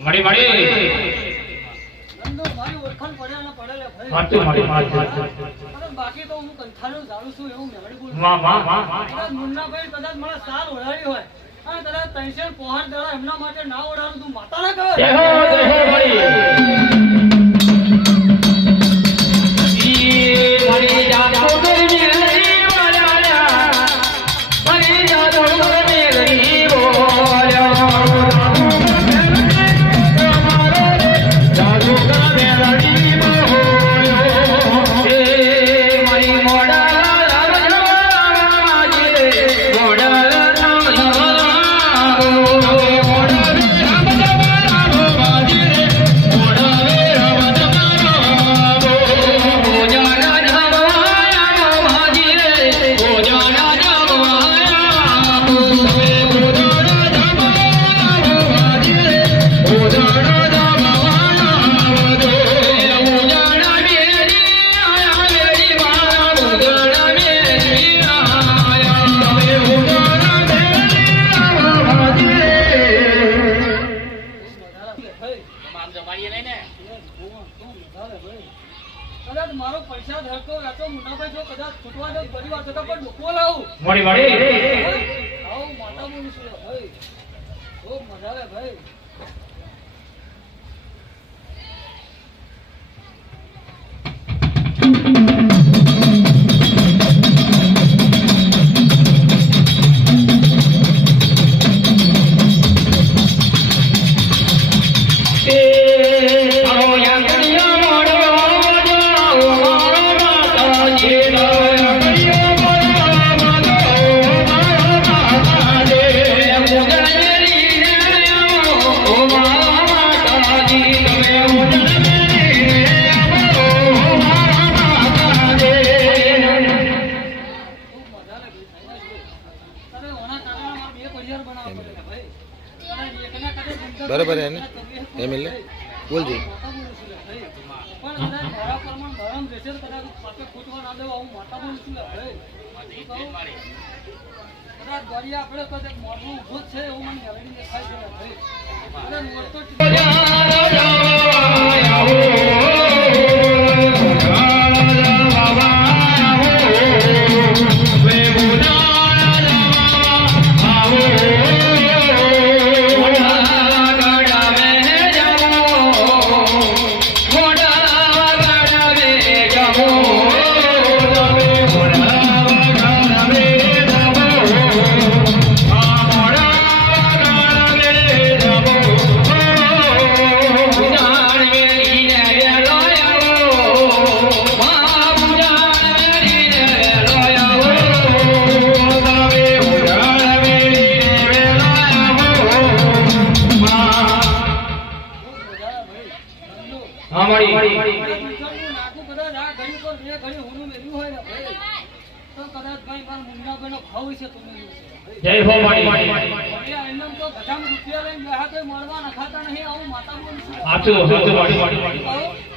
મળી મારી ઓળખાણ પડ્યા ના પડેલા ભાઈ બાકી તો હું કંઠાનું જાણું છું એવું મેળવી બોલું મુન્નાભાઈ કદાચ મારા સાર ઓઢાડી હોય અને કદાચ તૈસેર પહોંચ દેવા એમના માટે ના ઓઢાડું તું માતા ના કહે મારો પૈસા ધરતો રાતો મુન્નાભાઈ જો કદાચ છૂટવા દો પરિવાર થતા પણ લોકો લાવું મળી આવું માતા બોલું છું ભાઈ ખૂબ મજા આવે ભાઈ बराबर है ना एमएलए बोल जी જય હો માડી એમનેમ તો બધામાં રૂપિયા લઈને ગયા તો મળવા નખાતા નહીં આવું માતા બોલું છું સાચું માડી